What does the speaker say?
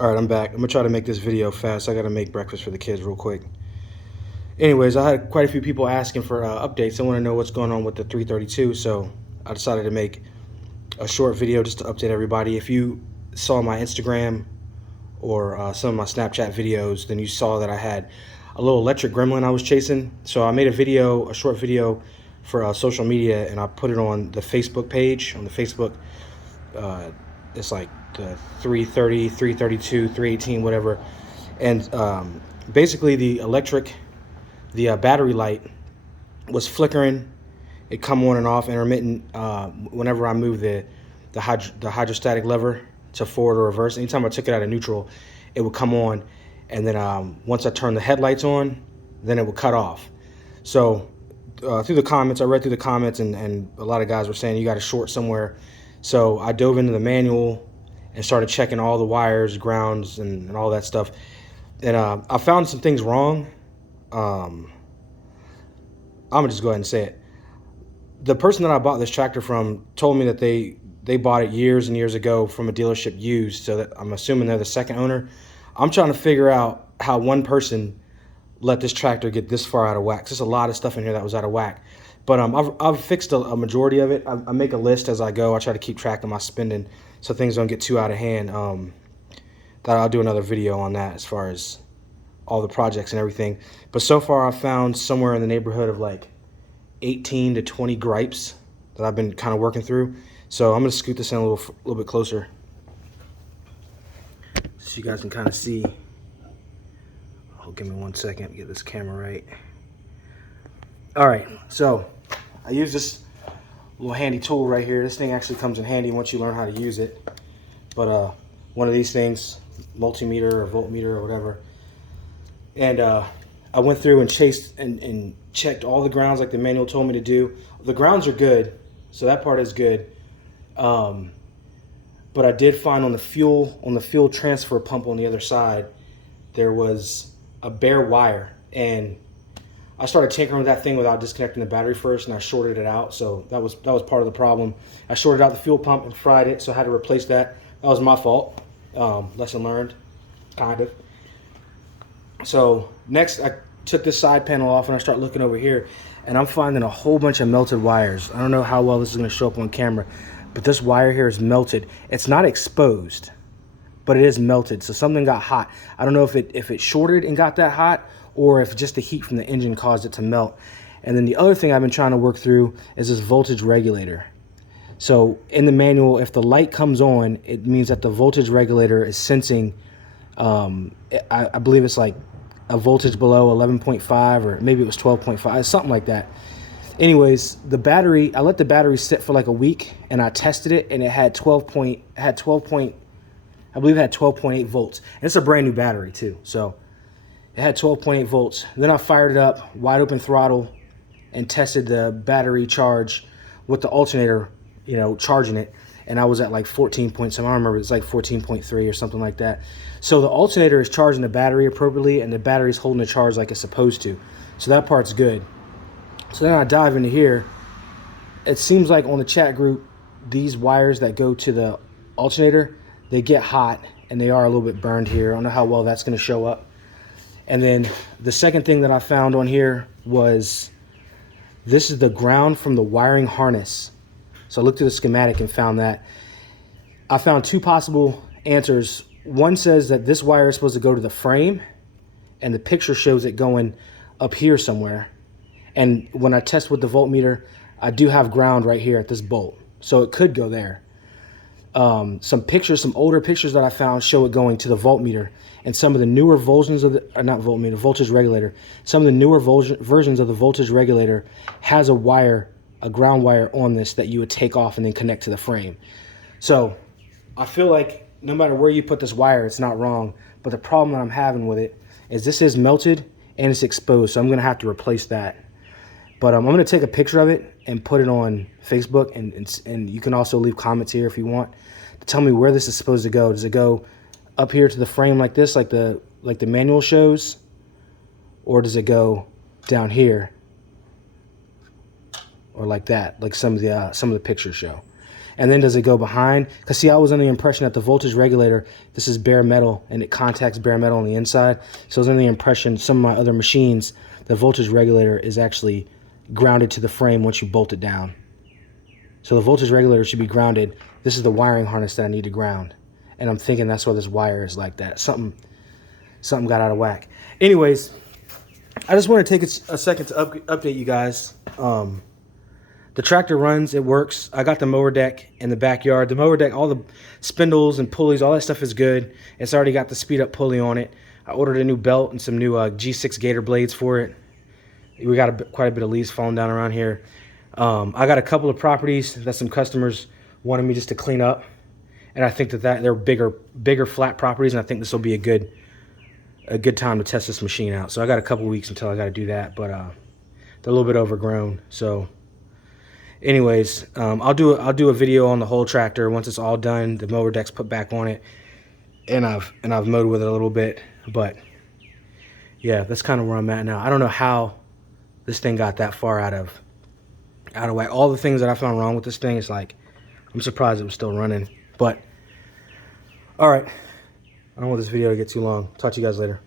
All right, I'm back. I'm gonna try to make this video fast. I gotta make breakfast for the kids real quick. Anyways, I had quite a few people asking for updates. I want to know what's going on with the 332, so I decided to make a short video just to update everybody. If you saw my Instagram or some of my Snapchat videos, then you saw that I had a little electric gremlin I was chasing. So I made a short video for social media, and I put it on the Facebook page. On the Facebook, it's like the 330, 332, 318, whatever. And basically the battery light was flickering. It come on and off, intermittent, whenever I move the hydrostatic lever to forward or reverse. Anytime I took it out of neutral, it would come on, and then once I turned the headlights on, then it would cut off. So through the comments, I read through the comments, and a lot of guys were saying you got to short somewhere. So I dove into the manual and started checking all the wires, grounds, and all that stuff. And I found some things wrong. I'm gonna just go ahead and say it. The person that I bought this tractor from told me that they bought it years and years ago from a dealership used, so that I'm assuming they're the second owner. I'm trying to figure out how one person let this tractor get this far out of whack. There's a lot of stuff in here that was out of whack, but I've fixed a majority of it. I make a list as I go. I try to keep track of my spending so things don't get too out of hand. That I'll do another video on that as far as all the projects and everything. But so far I've found somewhere in the neighborhood of like 18 to 20 gripes that I've been kind of working through. So I'm going to scoot this in a little bit closer so you guys can kind of see. Oh, give me 1 second, get this camera right. All right, so I use this little handy tool right here. This thing actually comes in handy once you learn how to use it. But one of these things, multimeter or voltmeter or whatever. And I went through and chased and checked all the grounds like the manual told me to do. The grounds are good, so that part is good. But I did find on the fuel transfer pump on the other side, there was a bare wire, and I started tinkering with that thing without disconnecting the battery first, and I shorted it out. So that was part of the problem. I shorted out the fuel pump and fried it, so I had to replace that. That was my fault. Lesson learned, kind of. So next, I took this side panel off and I start looking over here, and I'm finding a whole bunch of melted wires. I don't know how well this is going to show up on camera, but this wire here is melted. It's not exposed, but it is melted. So something got hot. I don't know if it shorted and got that hot, or if just the heat from the engine caused it to melt. And then the other thing I've been trying to work through is this voltage regulator. So in the manual, if the light comes on, it means that the voltage regulator is sensing, I believe it's like a voltage below 11.5, or maybe it was 12.5, something like that. Anyways, the battery, I let the battery sit for like a week, and I tested it, and it had 12.8 volts. And it's a brand new battery too, so it had 12.8 volts. Then I fired it up, wide open throttle, and tested the battery charge with the alternator, charging it. And I was at like 14 point something. I don't remember, it's like 14.3 or something like that. So the alternator is charging the battery appropriately, and the battery is holding the charge like it's supposed to. So that part's good. So then I dive into here. It seems like on the chat group, these wires that go to the alternator, they get hot, and they are a little bit burned here. I don't know how well that's going to show up. And then the second thing that I found on here was, this is the ground from the wiring harness. So I looked through the schematic and found that. I found two possible answers. One says that this wire is supposed to go to the frame, and the picture shows it going up here somewhere. And when I test with the voltmeter, I do have ground right here at this bolt, so it could go there. Some older pictures that I found show it going to the voltmeter, and some of the newer versions of the voltage regulator. Some of the newer versions of the voltage regulator has a ground wire on this that you would take off and then connect to the frame. So I feel like no matter where you put this wire, it's not wrong. But the problem that I'm having with it is this is melted and it's exposed, so I'm gonna have to replace that. But I'm gonna take a picture of it and put it on Facebook, and you can also leave comments here if you want to tell me where this is supposed to go. Does it go up here to the frame like this, like the manual shows, or does it go down here, or like that, like some of the pictures show? and then does it go behind? Because see, I was under the impression that the voltage regulator, this is bare metal and it contacts bare metal on the inside. So I was under the impression some of my other machines, the voltage regulator is actually grounded to the frame once you bolt it down. So the voltage regulator should be grounded. This is the wiring harness that I need to ground. And I'm thinking that's why this wire is like that. Something got out of whack. Anyways, I just want to take a second to update you guys. The tractor runs, it works. I got the mower deck in the backyard. The mower deck, all the spindles and pulleys, all that stuff is good. It's already got the speed up pulley on it. I ordered a new belt and some new G6 Gator blades for it. We got quite a bit of leaves falling down around here. I got a couple of properties that some customers wanted me just to clean up. And I think that they're bigger flat properties, and I think this will be a good time to test this machine out. So I got a couple weeks until I got to do that, but they're a little bit overgrown. So anyways, I'll do a video on the whole tractor once it's all done, the mower deck's put back on it, and I've mowed with it a little bit. But yeah, that's kind of where I'm at now. I don't know how this thing got that far out of whack. All the things that I found wrong with this thing, it's like I'm surprised it was still running. But all right, I don't want this video to get too long. Talk to you guys later.